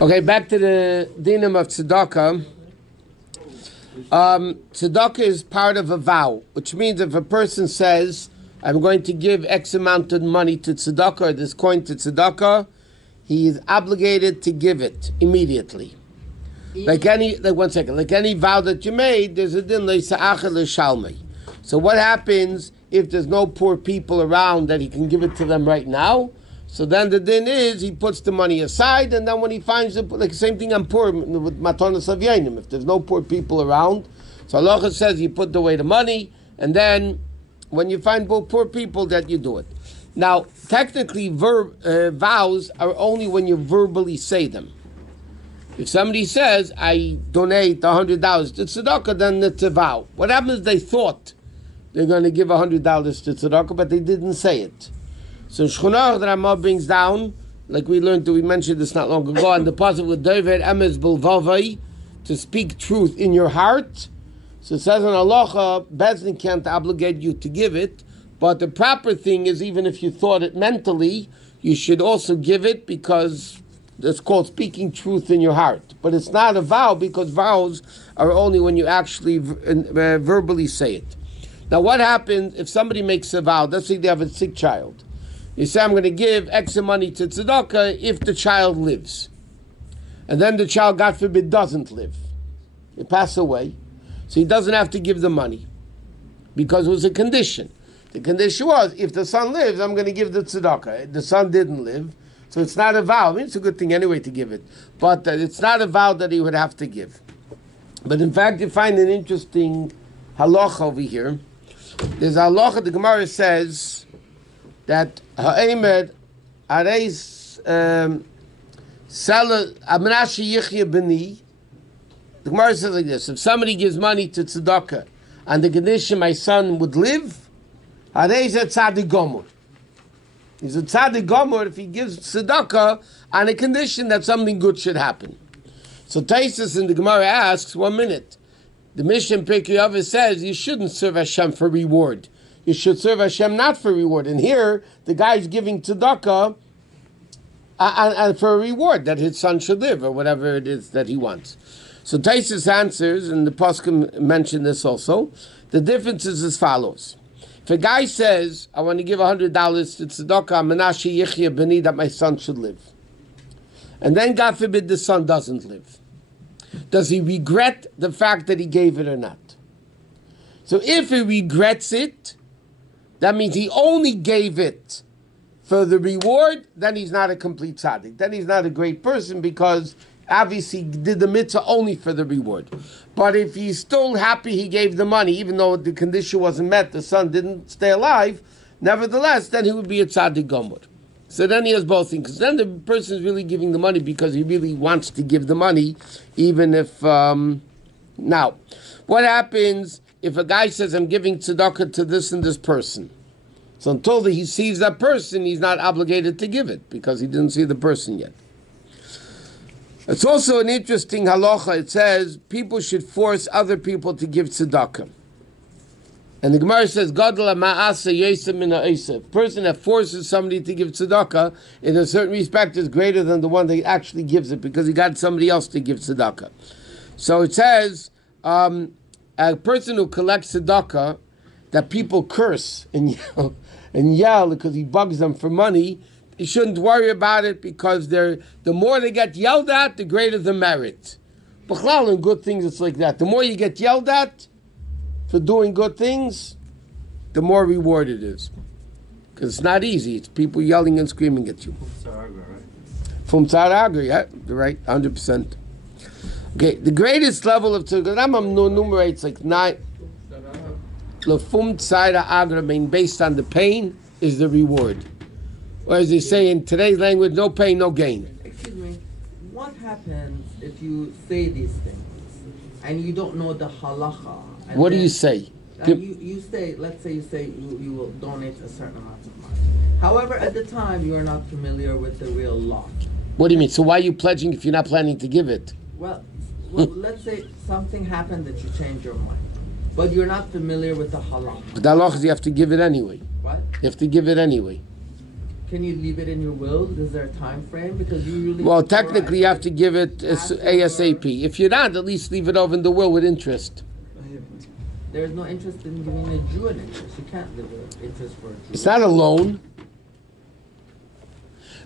Okay, back to the dinim of tzedakah. Tzedakah is part of a vow, which means if a person says, I'm going to give X amount of money to tzedakah, or this coin to tzedakah, he is obligated to give it immediately. Like any vow that you made, there's a din le'sa'achar le'shalmei. So what happens if there's no poor people around that he can give it to them right now? So then the din is he puts the money aside, and then when he finds it, like the same thing on poor with matanos avyanim. If there's no poor people around, so halacha says you put away the money, and then when you find poor people, that you do it. Now, technically, vows are only when you verbally say them. If somebody says, I donate $100 to tzedakah, then it's a vow. What happens if they thought they're going to give $100 to tzedakah, but they didn't say it? So Shchunah, the Ramah brings down, like we mentioned this not long ago, and the pasuk with Dover Emes Bilvavai, to speak truth in your heart. So it says in halacha, Bezdin can't obligate you to give it, but the proper thing is, even if you thought it mentally, you should also give it, because it's called speaking truth in your heart. But it's not a vow, because vows are only when you actually verbally say it. Now what happens if somebody makes a vow? Let's say they have a sick child. You say, I'm going to give X money to tzedakah if the child lives. And then the child, God forbid, doesn't live. They pass away. So he doesn't have to give the money, because it was a condition. The condition was, if the son lives, I'm going to give the tzedakah. The son didn't live, so it's not a vow. I mean, it's a good thing anyway to give it. But it's not a vow that he would have to give. But in fact, you find an interesting halacha over here. There's a halacha, the Gemara says, that ha'emed areis sala amnashi yichya b'ni. The Gemara says like this: if somebody gives money to tzedakah on the condition my son would live, areis a tzaddik gomor. He's a tzaddik gomor if he gives tzedakah on a condition that something good should happen. So Taisus in the Gemara asks, 1 minute. The Mishnah Pirkei Avos says you shouldn't serve Hashem for reward. You should serve Hashem not for reward. And here, the guy's giving tzedakah and for a reward, that his son should live, or whatever it is that he wants. So Taisus answers, and the Poskim mentioned this also, the difference is as follows. If a guy says, I want to give $100 to tzedakah, Menashe Yichya B'ni, that my son should live. And then, God forbid, the son doesn't live. Does he regret the fact that he gave it or not? So if he regrets it, that means he only gave it for the reward, then he's not a complete tzaddik. Then he's not a great person, because obviously he did the mitzvah only for the reward. But if he's still happy he gave the money, even though the condition wasn't met, the son didn't stay alive, nevertheless, then he would be a tzaddik gomor. So then he has both things. Because then the person is really giving the money because he really wants to give the money, even if... Now, what happens if a guy says, I'm giving tzedakah to this and this person? So until he sees that person, he's not obligated to give it, because he didn't see the person yet. It's also an interesting halacha. It says people should force other people to give tzedakah. And the Gemara says, Gadol ma'asa Yosef min ha'Yosef. A person that forces somebody to give tzedakah, in a certain respect, is greater than the one that actually gives it, because he got somebody else to give tzedakah. So it says, a person who collects tzedakah that people curse and yell because he bugs them for money, you shouldn't worry about it, because the more they get yelled at, the greater the merit. B'chlal, in good things, it's like that. The more you get yelled at for doing good things, the more reward it is. Because it's not easy. It's people yelling and screaming at you. From Tzaragra, yeah, right, 100%. Okay, the greatest level of tzedakah, Rambam enumerates like 9. Lefum tzara agra, based on the pain, is the reward. Or as they say in today's language, no pain, no gain. Excuse me, what happens if you say these things and you don't know the halacha? What do you say? You say, let's say you will donate a certain amount of money. However, at the time, you are not familiar with the real law. What do you mean? So why are you pledging if you're not planning to give it? Well, let's say something happened that you change your mind, but you're not familiar with the halacha. But the halacha is you have to give it anyway. What? You have to give it anyway. Can you leave it in your will? Is there a time frame? Because usually. Well, technically, you have to give it ASAP. If you're not, at least leave it over in the will with interest. There's no interest in giving a Jew an interest. You can't give an interest for a Jew. It's not a loan.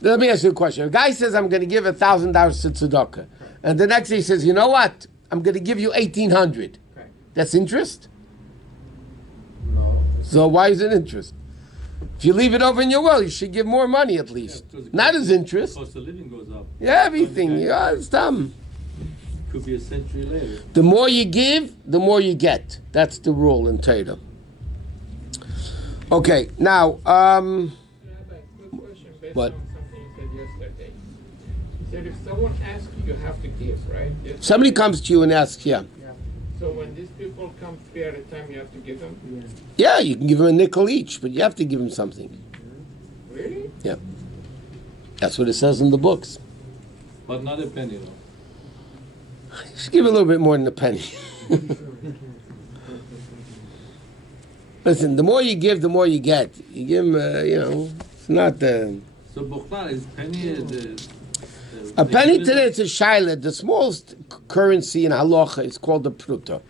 Let me ask you a question. A guy says, I'm going to give $1,000 to tzedakah. And the next day he says, you know what? I'm going to give you $1,800. That's interest? No. So why is it interest? If you leave it over in your will, you should give more money at least. Not as interest. The cost of living goes up. Yeah, everything. Yeah, it's dumb. Could be a century later. The more you give, the more you get. That's the rule in Torah. Okay, now, Rabbi, quick question based What? on something you said yesterday. You said if someone asks you, you have to give, right? somebody comes to you and asks, yeah. So when these people come 3 at a time, you have to give them? Yeah, you can give them a nickel each, but you have to give them something. Really? Yeah. That's what it says in the books. But not a penny, though. You should give a little bit more than a penny. Listen, the more you give, the more you get. You give them, it's not the... So Bukhtar is penny A penny today, it's a shayla. The smallest currency in halacha is called a pruta.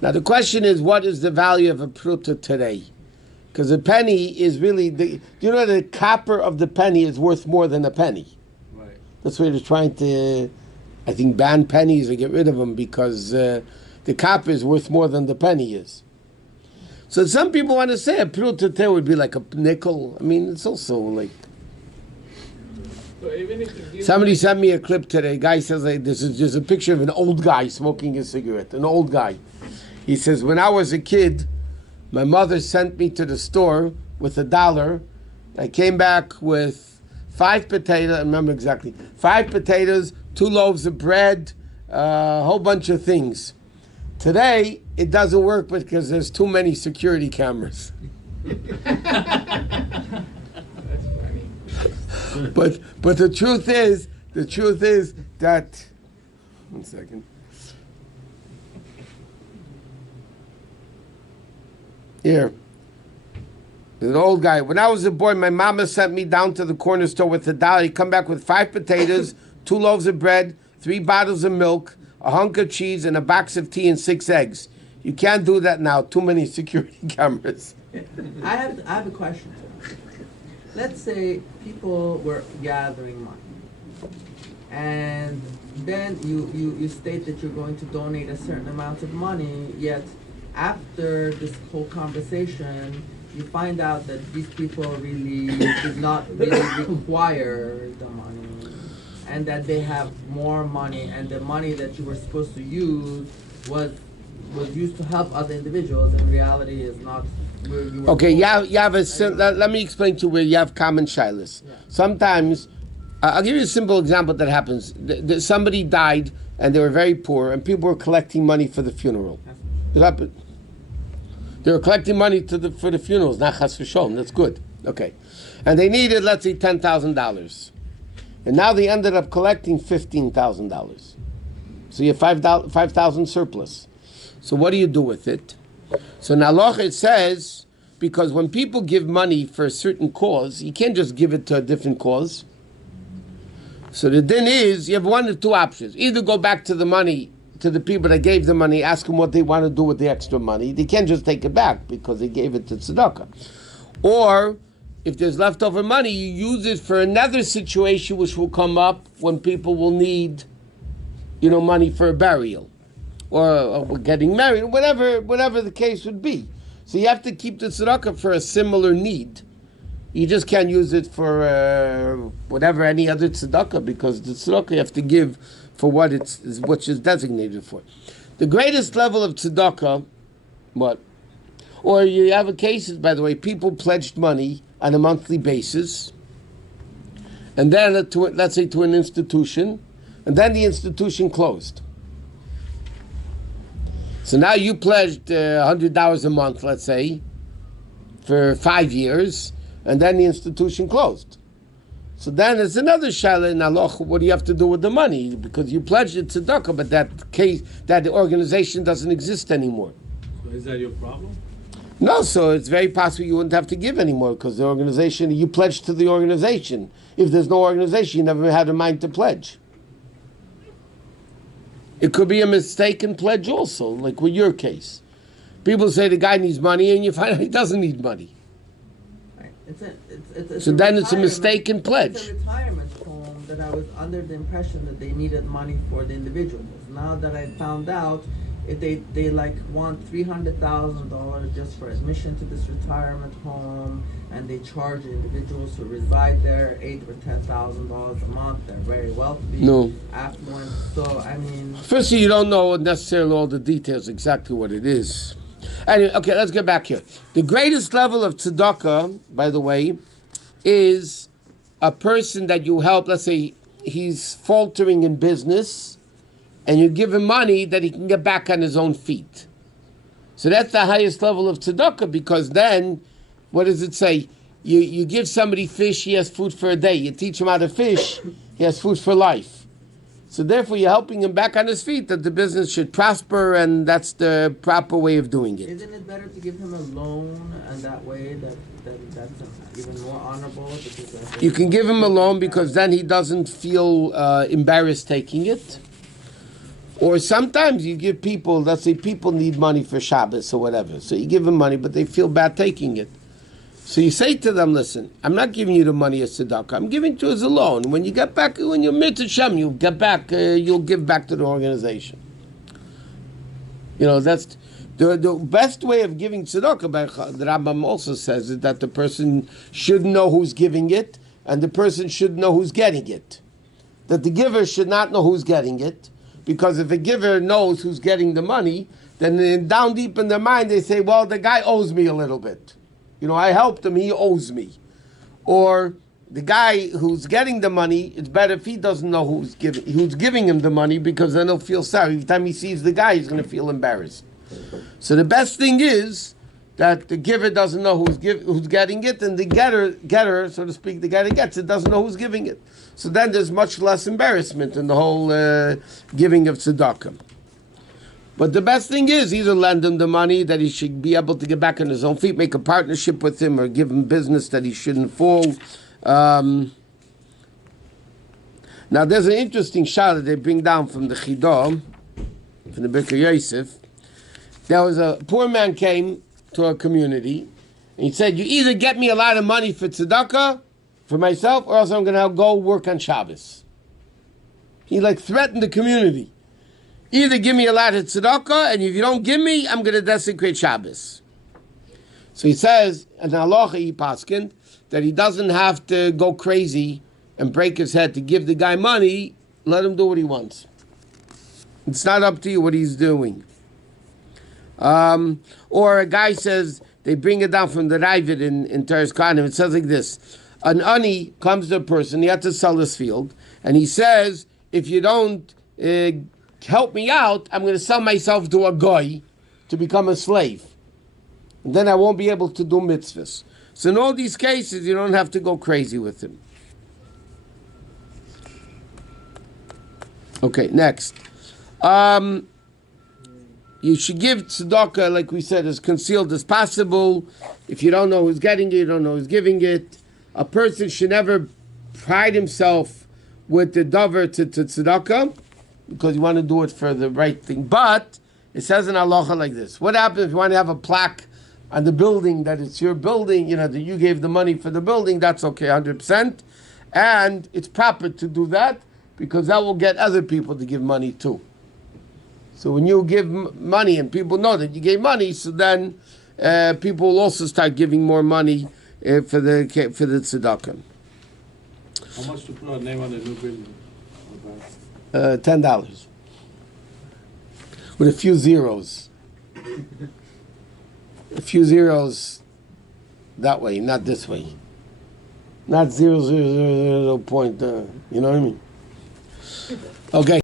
Now the question is, what is the value of a pruta today? Because a penny is really, the copper of the penny is worth more than a penny. Right. That's why they're trying to, I think, ban pennies or get rid of them because the copper is worth more than the penny is. So some people want to say a pruta today would be like a nickel. I mean, it's also like... So even if you give Somebody sent me a clip today. A guy says, this is just a picture of an old guy smoking a cigarette. An old guy. He says, when I was a kid, my mother sent me to the store with $1. I came back with 5 potatoes. I remember exactly. 5 potatoes, 2 loaves of bread, a whole bunch of things. Today, it doesn't work because there's too many security cameras. That's funny. But the truth is that, one second. Here. There's an old guy. When I was a boy, my mama sent me down to the corner store with $1. He'd come back with 5 potatoes, 2 loaves of bread, 3 bottles of milk, a hunk of cheese, and a box of tea and 6 eggs. You can't do that now. Too many security cameras. I have a question. Let's say people were gathering money, and then you state that you're going to donate a certain amount of money, yet after this whole conversation, you find out that these people really did not really require the money, and that they have more money, and the money that you were supposed to use was used to help other individuals. In reality, is not. Where you were Okay, supposed you have a. Let me explain to you where you have common shilas. Yeah. Sometimes, I'll give you a simple example that happens. Somebody died and they were very poor, and people were collecting money for the funeral. It happened. They were collecting money for the funerals, not chas v'sholom. That's good. Okay, and they needed, let's say, $10,000, and now they ended up collecting $15,000. So you have 5,000 surplus. So what do you do with it? So in halacha it says, because when people give money for a certain cause, you can't just give it to a different cause. So the din is, you have one of 2 options. Either go back to the money, to the people that gave the money, ask them what they want to do with the extra money. They can't just take it back because they gave it to tzedakah. Or, if there's leftover money, you use it for another situation which will come up when people will need, money for a burial. Or getting married, whatever the case would be. So you have to keep the tzedakah for a similar need. You just can't use it for whatever any other tzedakah, because the tzedakah you have to give for what it's designated for. The greatest level of tzedakah, what? Or you have cases, by the way, people pledged money on a monthly basis, and then let's say to an institution, and then the institution closed. So now you pledged $100 a month, let's say, for 5 years, and then the institution closed. So then it's another shaila in halacha. What do you have to do with the money? Because you pledged it to tzedakah, but that the organization doesn't exist anymore. So is that your problem? No, so it's very possible you wouldn't have to give anymore because the organization, you pledged to the organization. If there's no organization, you never had a mind to pledge. It could be a mistaken pledge also, like with your case. People say the guy needs money and you find out he doesn't need money. Right. So then it's a mistaken pledge. It's a retirement home that I was under the impression that they needed money for the individuals. Now that I found out, they like want $300,000 just for admission to this retirement home, and they charge individuals who reside there $8,000 or $10,000 a month. They're very wealthy, affluent. So I mean, firstly, you don't know necessarily all the details exactly what it is. Anyway, okay, let's get back here. The greatest level of tzedakah, by the way, is a person that you help. Let's say he's faltering in business, and you give him money that he can get back on his own feet. So that's the highest level of tzedakah, because then, what does it say? You give somebody fish, he has food for a day. You teach him how to fish, he has food for life. So therefore, you're helping him back on his feet, that the business should prosper, and that's the proper way of doing it. Isn't it better to give him a loan, and that way that's even more honorable? Because you can give him a loan because then he doesn't feel embarrassed taking it. Or sometimes you give people, let's say people need money for Shabbos or whatever, so you give them money, but they feel bad taking it. So you say to them, listen, I'm not giving you the money as tzedakah, I'm giving it to you as a loan. When you get back, when you're mitzvah Shem, you'll get back, you'll give back to the organization. You know, that's the best way of giving tzedakah, the Rambam also says, is that the person should know who's giving it, and the person should know who's getting it. That the giver should not know who's getting it, because if a giver knows who's getting the money, then down deep in their mind they say, well, the guy owes me a little bit. You know, I helped him, he owes me. Or the guy who's getting the money, it's better if he doesn't know who's giving him the money, because then he'll feel sorry. Every time he sees the guy, he's going to feel embarrassed. So the best thing is that the giver doesn't know who's getting it, and the getter, so to speak, the guy that gets it doesn't know who's giving it. So then there's much less embarrassment in the whole giving of tzedakah. But the best thing is either lend him the money that he should be able to get back on his own feet, make a partnership with him, or give him business that he shouldn't fall. Now there's an interesting shah that they bring down from the Chidah, from the Book of Yosef. There was a poor man came to a community, and he said, you either get me a lot of money for tzedakah, for myself, or else I'm going to go work on Shabbos. He threatened the community. Either give me a lot of tzedakah, and if you don't give me, I'm going to desecrate Shabbos. So he says, and halacha he paskin, that he doesn't have to go crazy and break his head to give the guy money. Let him do what he wants. It's not up to you what he's doing. Or a guy says, they bring it down from the Ravid in Teres Kohanim. It says like this. An ani comes to a person, he had to sell his field, and he says, if you don't help me out, I'm going to sell myself to a goy to become a slave. And then I won't be able to do mitzvahs. So in all these cases, you don't have to go crazy with him. Okay, next. You should give tzedakah, like we said, as concealed as possible. If you don't know who's getting it, you don't know who's giving it. A person should never pride himself with the davar to tzedakah, because you want to do it for the right thing. But it says in halacha like this. What happens if you want to have a plaque on the building that it's your building, you know, that you gave the money for the building? That's okay, 100%. And it's proper to do that, because that will get other people to give money too. So when you give money and people know that you gave money, so then people will also start giving more money for the tzedakah. How much to put our name on the new building? $10. With a few zeros. A few zeros that way, not this way. Not 0.000 point, you know what I mean? Okay.